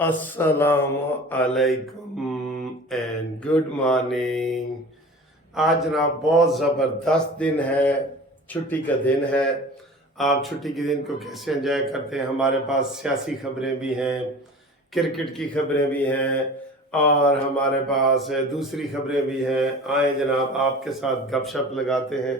السلام علیکم and good morning. آج جناب بہت زبردست دن ہے، چھٹی کا دن ہے۔ آپ چھٹی کے دن کو کیسے انجوائے کرتے ہیں؟ ہمارے پاس سیاسی خبریں بھی ہیں، کرکٹ کی خبریں بھی ہیں، اور ہمارے پاس دوسری خبریں بھی ہیں۔ آئیں جناب آپ کے ساتھ گپ شپ لگاتے ہیں۔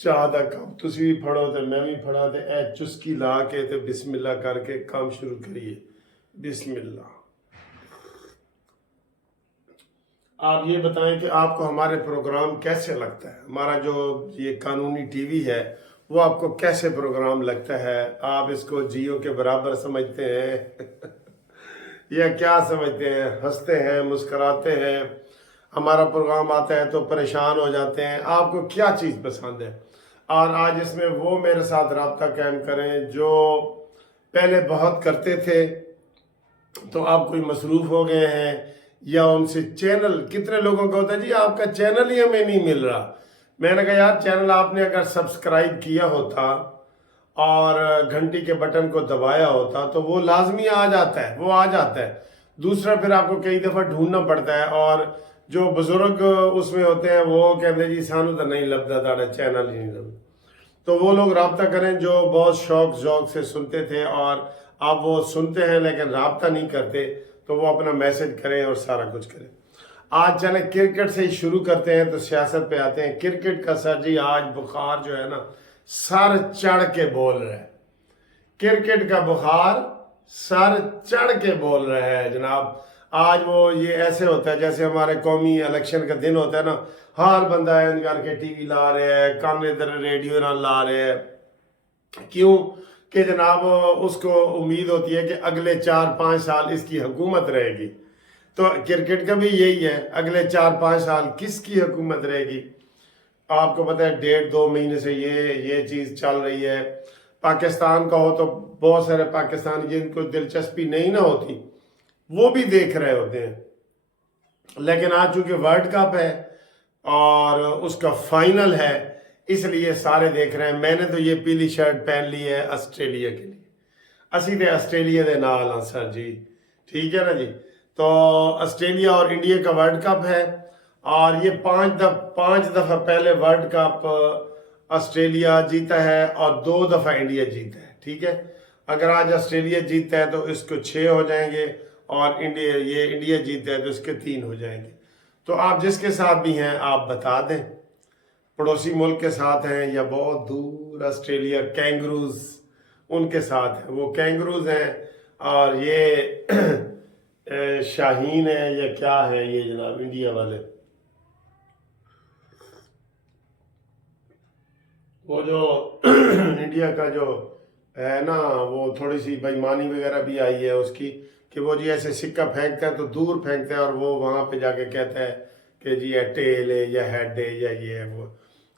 چاہ دا کپ تسی بھی پڑھو تو میں بھی پڑھا تے اے چسکی لا کے تے بسم اللہ کر کے کام شروع کریے۔ بسم اللہ۔ آپ یہ بتائیں کہ آپ کو ہمارے پروگرام کیسے لگتا ہے؟ ہمارا جو یہ قانونی ٹی وی ہے وہ آپ کو کیسے پروگرام لگتا ہے؟ آپ اس کو جیو کے برابر سمجھتے ہیں یا کیا سمجھتے ہیں؟ ہنستے ہیں، مسکراتے ہیں، ہمارا پروگرام آتا ہے تو پریشان ہو جاتے ہیں؟ آپ کو کیا چیز پسند ہے؟ اور آج اس میں وہ میرے ساتھ رابطہ قائم کریں جو پہلے بہت کرتے تھے تو آپ کوئی مصروف ہو گئے ہیں، یا ان سے چینل کتنے لوگوں کا ہوتا ہے جی آپ کا چینل ہی ہمیں نہیں مل رہا۔ میں نے کہا یار چینل آپ نے اگر سبسکرائب کیا ہوتا اور گھنٹی کے بٹن کو دبایا ہوتا تو وہ لازمی آ جاتا ہے، وہ آ جاتا ہے۔ دوسرا پھر آپ کو کئی دفعہ ڈھونڈنا پڑتا ہے، اور جو بزرگ اس میں ہوتے ہیں وہ کہتے ہیں جی سانو تو نہیں لبدا تھا چینل ہی نہیں لبدا۔ تو وہ لوگ رابطہ کریں جو بہت شوق ذوق سے سنتے تھے، اور آپ وہ سنتے ہیں لیکن رابطہ نہیں کرتے، تو وہ اپنا میسج کریں اور سارا کچھ کریں۔ آج چلیں کرکٹ سے ہی شروع کرتے ہیں تو سیاست پہ آتے ہیں۔ کرکٹ کا سر جی آج بخار جو ہے نا سر چڑھ کے بول رہا ہے۔ کرکٹ کا بخار سر چڑھ کے بول رہا ہے جناب۔ آج وہ یہ ایسے ہوتا ہے جیسے ہمارے قومی الیکشن کا دن ہوتا ہے نا، ہر بندہ کر کے ٹی وی لا رہے ہے، کان ادھر ریڈیو نہ لا رہے ہے۔ کیوں کہ جناب اس کو امید ہوتی ہے کہ اگلے 4-5 سال اس کی حکومت رہے گی۔ تو کرکٹ کا بھی یہی ہے، اگلے 4-5 سال کس کی حکومت رہے گی؟ آپ کو پتہ ہے 1.5-2 مہینے سے یہ چیز چل رہی ہے۔ پاکستان کا ہو تو بہت سارے پاکستان جن کو دلچسپی نہیں نہ ہوتی وہ بھی دیکھ رہے ہوتے ہیں، لیکن آج چونکہ ورلڈ کپ ہے اور اس کا فائنل ہے اس لیے سارے دیکھ رہے ہیں۔ میں نے تو یہ پیلی شرٹ پہن لی ہے آسٹریلیا کے لیے، اسی تے آسٹریلیا دے نال ہاں سر جی، ٹھیک ہے نا جی۔ تو آسٹریلیا اور انڈیا کا ورلڈ کپ ہے، اور یہ 5 دفعہ پہلے ورلڈ کپ آسٹریلیا جیتا ہے اور 2 دفعہ انڈیا جیتا ہے، ٹھیک ہے۔ اگر آج آسٹریلیا جیتا ہے تو اس کو 6 ہو جائیں گے، اور انڈیا جیتا ہے تو اس کے 3 ہو جائیں گے۔ تو آپ جس کے ساتھ بھی ہیں آپ بتا دیں، پڑوسی ملک کے ساتھ ہیں یا بہت دور آسٹریلیا کینگروز ان کے ساتھ ہیں؟ وہ کینگروز ہیں اور یہ شاہین ہیں یا کیا ہے یہ جناب انڈیا والے؟ وہ جو انڈیا کا جو ہے نا وہ تھوڑی سی بےایمانی وغیرہ بھی آئی ہے اس کی، کہ وہ جی ایسے سکہ پھینکتا ہے تو دور پھینکتا ہے، اور وہ وہاں پہ جا کے کہتا ہے کہ جی یہ ٹیل ہے یا ہیڈ ہے یا یہ ہے وہ۔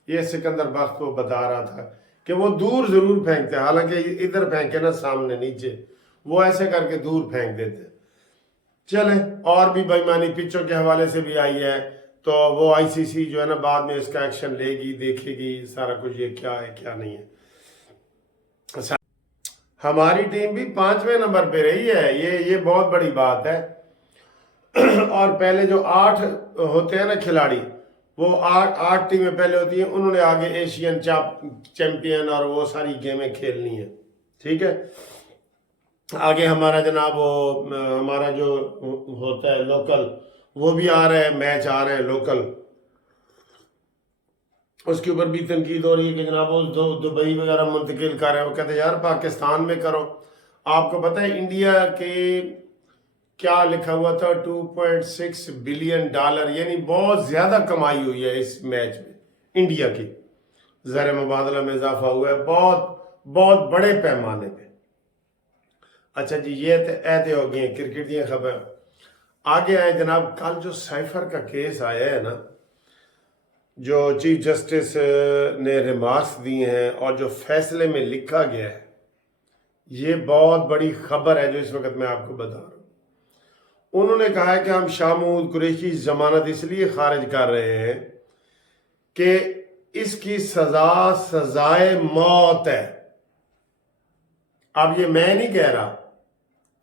یہ سکندر بخت وہ بتا رہا تھا کہ وہ دور ضرور پھینکتے ہیں، حالانکہ ادھر پھینکے نا سامنے نیچے، وہ ایسے کر کے دور پھینک دیتے ہیں۔ چلیں، اور بھی بےایمانی پچوں کے حوالے سے بھی آئی ہے، تو وہ آئی سی سی جو ہے نا بعد میں اس کا ایکشن لے گی، دیکھے گی سارا کچھ یہ کیا ہے کیا نہیں ہے۔ ہماری ٹیم بھی 5ویں نمبر پہ رہی ہے، یہ بہت بڑی بات ہے۔ اور پہلے جو 8 ہوتے ہیں نا کھلاڑی، وہ 8 ٹیمیں پہلے ہوتی ہیں، انہوں نے آگے ایشین چیمپئن اور وہ ساری گیمیں کھیلنی ہیں، ٹھیک ہے۔ آگے ہمارا جناب ہمارا جو ہوتا ہے لوکل، وہ بھی آ رہے ہیں، میچ آ رہے ہیں لوکل، اس کے اوپر بھی تنقید ہو رہی ہے کہ جناب وہ دبئی وغیرہ منتقل کر رہے ہیں۔ وہ کہتے ہیں یار پاکستان میں کرو۔ آپ کو پتہ ہے انڈیا کے کیا لکھا ہوا تھا؟ $2.6 بلین، یعنی بہت زیادہ کمائی ہوئی ہے اس میچ میں انڈیا کی، زر مبادلہ میں اضافہ ہوا ہے بہت بڑے پیمانے پہ۔ اچھا جی، یہ ایتے ہو گئی ہیں کرکٹ کی خبر۔ آگے آئے جناب، کل جو سائفر کا کیس آیا ہے نا، جو چیف جسٹس نے ریمارکس دیے ہیں اور جو فیصلے میں لکھا گیا ہے، یہ بہت بڑی خبر ہے جو اس وقت میں آپ کو بتا رہا ہوں۔ انہوں نے کہا ہے کہ ہم شاہ محمود قریشی کی ضمانت اس لیے خارج کر رہے ہیں کہ اس کی سزائے موت ہے۔ اب یہ میں نہیں کہہ رہا،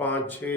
5, 6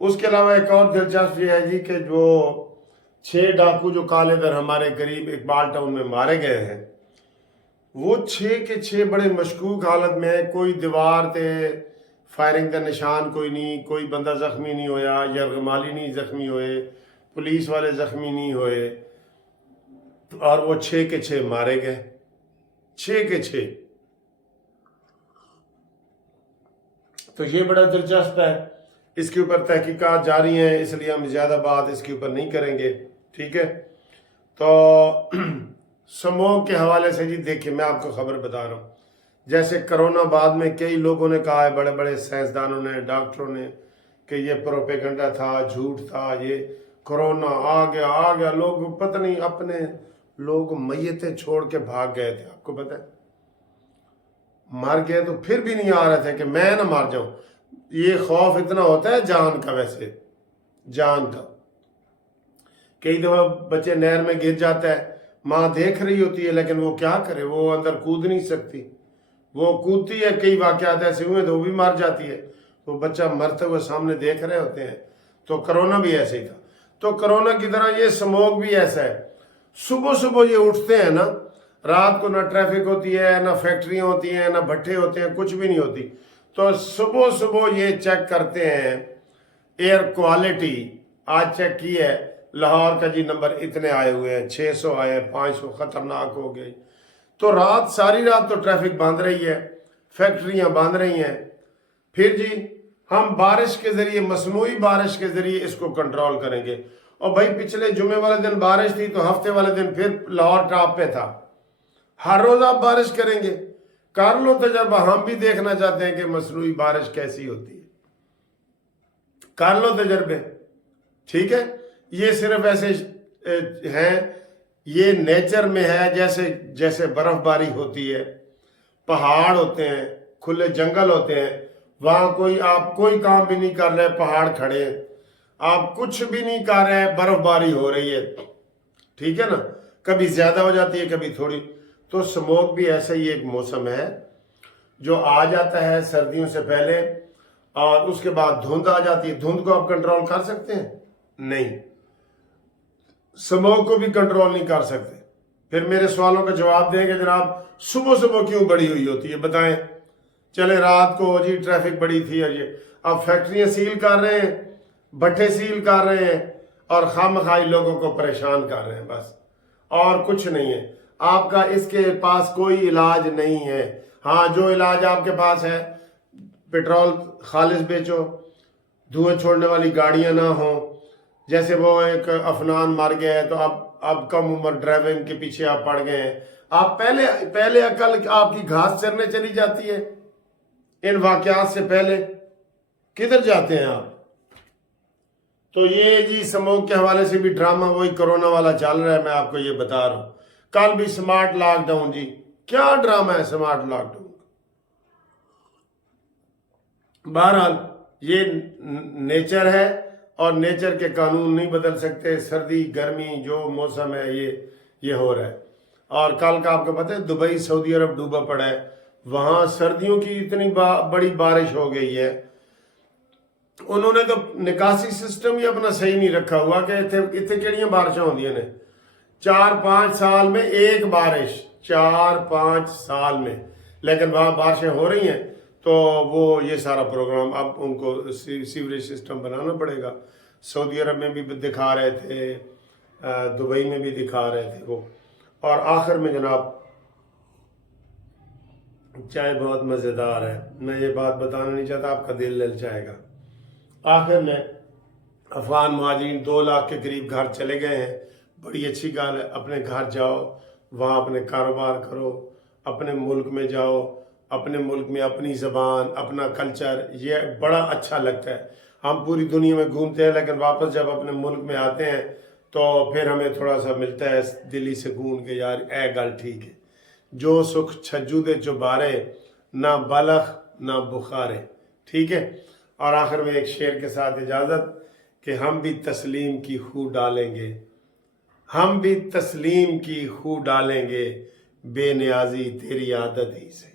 اس کے علاوہ ایک اور دلچسپ یہ ہے جی کہ جو 6 ڈاکو جو کالے در ہمارے قریب اقبال ٹاؤن میں مارے گئے ہیں، وہ 6 کے 6 بڑے مشکوک حالت میں ہیں۔ کوئی دیوار تے فائرنگ کا نشان کوئی نہیں، کوئی بندہ زخمی نہیں ہویا، یرغمالی نہیں زخمی ہوئے، پولیس والے زخمی نہیں ہوئے، اور وہ 6 کے 6 مارے گئے، 6 کے 6۔ تو یہ بڑا دلچسپ ہے، اس کے اوپر تحقیقات جاری ہیں، اس لیے ہم زیادہ بات اس کے اوپر نہیں کریں گے، ٹھیک ہے۔ تو سموگ کے حوالے سے جی دیکھیں، میں آپ کو خبر بتا رہا ہوں، جیسے کرونا بعد میں کئی لوگوں نے کہا ہے، بڑے بڑے سائنسدانوں نے، ڈاکٹروں نے، کہ یہ پروپیگنڈا تھا، جھوٹ تھا، یہ کرونا آ گیا، لوگ پتہ نہیں اپنے لوگ میتیں چھوڑ کے بھاگ گئے تھے، آپ کو پتہ ہے، مر گئے تو پھر بھی نہیں آ رہے تھے کہ میں نہ مار جاؤں۔ یہ خوف اتنا ہوتا ہے جان کا، ویسے جان کا، کئی دفعہ بچے نہر میں گر جاتا ہے، ماں دیکھ رہی ہوتی ہے لیکن وہ کیا کرے، وہ اندر کود نہیں سکتی، وہ کودتی ہے، کئی واقعات ایسے ہوئے تو وہ بھی مر جاتی ہے، تو بچہ مرتے ہوئے سامنے دیکھ رہے ہوتے ہیں۔ تو کرونا بھی ایسے ہی تھا۔ تو کرونا کی طرح یہ سموگ بھی ایسا ہے، صبح یہ اٹھتے ہیں نا، رات کو نہ ٹریفک ہوتی ہے، نہ فیکٹریاں ہوتی ہیں، نہ بھٹے ہوتے ہیں، کچھ بھی نہیں ہوتی، تو صبح یہ چیک کرتے ہیں ایئر کوالٹی۔ آج چیک کی ہے، لاہور کا جی نمبر اتنے آئے ہوئے ہیں، 600 آئے ہیں، 500 خطرناک ہو گئی۔ تو ساری رات تو ٹریفک بند رہی ہے، فیکٹریاں بند رہی ہیں۔ پھر جی ہم بارش کے ذریعے، مصنوعی بارش کے ذریعے اس کو کنٹرول کریں گے۔ اور بھائی پچھلے جمعے والے دن بارش تھی تو ہفتے والے دن پھر لاہور ٹاپ پہ تھا۔ ہر روز آپ بارش کریں گے، کر لو تجربہ، ہم بھی دیکھنا چاہتے ہیں کہ مصنوعی بارش کیسی ہوتی ہے، کر لو تجربے، ٹھیک ہے۔ یہ صرف ایسے ہیں، یہ نیچر میں ہے، جیسے برف باری ہوتی ہے، پہاڑ ہوتے ہیں، کھلے جنگل ہوتے ہیں، وہاں آپ کوئی کام بھی نہیں کر رہے، پہاڑ کھڑے ہیں، آپ کچھ بھی نہیں کر رہے، برف باری ہو رہی ہے، ٹھیک ہے نا، کبھی زیادہ ہو جاتی ہے کبھی تھوڑی۔ تو سموگ بھی ایسا ہی ایک موسم ہے جو آ جاتا ہے سردیوں سے پہلے، اور اس کے بعد دھند آ جاتی ہے۔ دھند کو آپ کنٹرول کر سکتے ہیں؟ نہیں، سموگ کو بھی کنٹرول نہیں کر سکتے۔ پھر میرے سوالوں کا جواب دیں کہ جناب صبح کیوں بڑی ہوئی ہوتی ہے، بتائیں۔ چلے رات کو جی ٹریفک بڑی تھی، اور یہ اب فیکٹریاں سیل کر رہے ہیں، بھٹے سیل کر رہے ہیں، اور خامخواہ لوگوں کو پریشان کر رہے ہیں، بس اور کچھ نہیں ہے۔ آپ کا اس کے پاس کوئی علاج نہیں ہے۔ ہاں، جو علاج آپ کے پاس ہے، پیٹرول خالص بیچو، دھوئیں چھوڑنے والی گاڑیاں نہ ہوں، جیسے وہ ایک افنان مر گیا ہے تو اب کم عمر ڈرائیونگ کے پیچھے آپ پڑ گئے ہیں۔ آپ پہلے عقل آپ کی گھاس چرنے چلی جاتی ہے، ان واقعات سے پہلے کدھر جاتے ہیں آپ؟ تو یہ جی سموگ کے حوالے سے بھی ڈرامہ وہی کرونا والا چل رہا ہے، میں آپ کو یہ بتا رہا ہوں۔ کل بھی سمارٹ لاک ڈاؤن، جی کیا ڈرامہ ہے سمارٹ لاک ڈاؤن۔ بہرحال یہ نیچر ہے، اور نیچر کے قانون نہیں بدل سکتے۔ سردی گرمی جو موسم ہے یہ ہو رہا ہے۔ اور کل کا آپ کو پتہ ہے دبئی سعودی عرب ڈوبا پڑا ہے، وہاں سردیوں کی اتنی بڑی بارش ہو گئی ہے، انہوں نے تو نکاسی سسٹم ہی اپنا صحیح نہیں رکھا ہوا کہ اتنے کیڑیاں بارشیں ہوندیاں نے، 4-5 سال میں ایک بارش، 4-5 سال میں، لیکن وہاں بارشیں ہو رہی ہیں، تو وہ یہ سارا پروگرام اب ان کو سیوریج سسٹم بنانا پڑے گا۔ سعودی عرب میں بھی دکھا رہے تھے، دبئی میں بھی دکھا رہے تھے وہ۔ اور آخر میں جناب چائے بہت مزیدار ہے، میں یہ بات بتانا نہیں چاہتا، آپ کا دل للچائے گا۔ آخر میں افغان مہاجرین 2 لاکھ کے قریب گھر چلے گئے ہیں، بڑی اچھی گل ہے، اپنے گھر جاؤ، وہاں اپنے کاروبار کرو، اپنے ملک میں جاؤ، اپنے ملک میں اپنی زبان، اپنا کلچر، یہ بڑا اچھا لگتا ہے۔ ہم پوری دنیا میں گھومتے ہیں لیکن واپس جب اپنے ملک میں آتے ہیں تو پھر ہمیں تھوڑا سا ملتا ہے دلی سکون کہ یار اے گل ٹھیک ہے، جو سکھ چھجو دے چبارے، نہ بلخ نہ بخارے، ٹھیک ہے۔ اور آخر میں ایک شعر کے ساتھ اجازت کہ ہم بھی تسلیم کی خو ڈالیں گے، ہم بھی تسلیم کی خو ڈالیں گے، بے نیازی تیری عادت ہی سے۔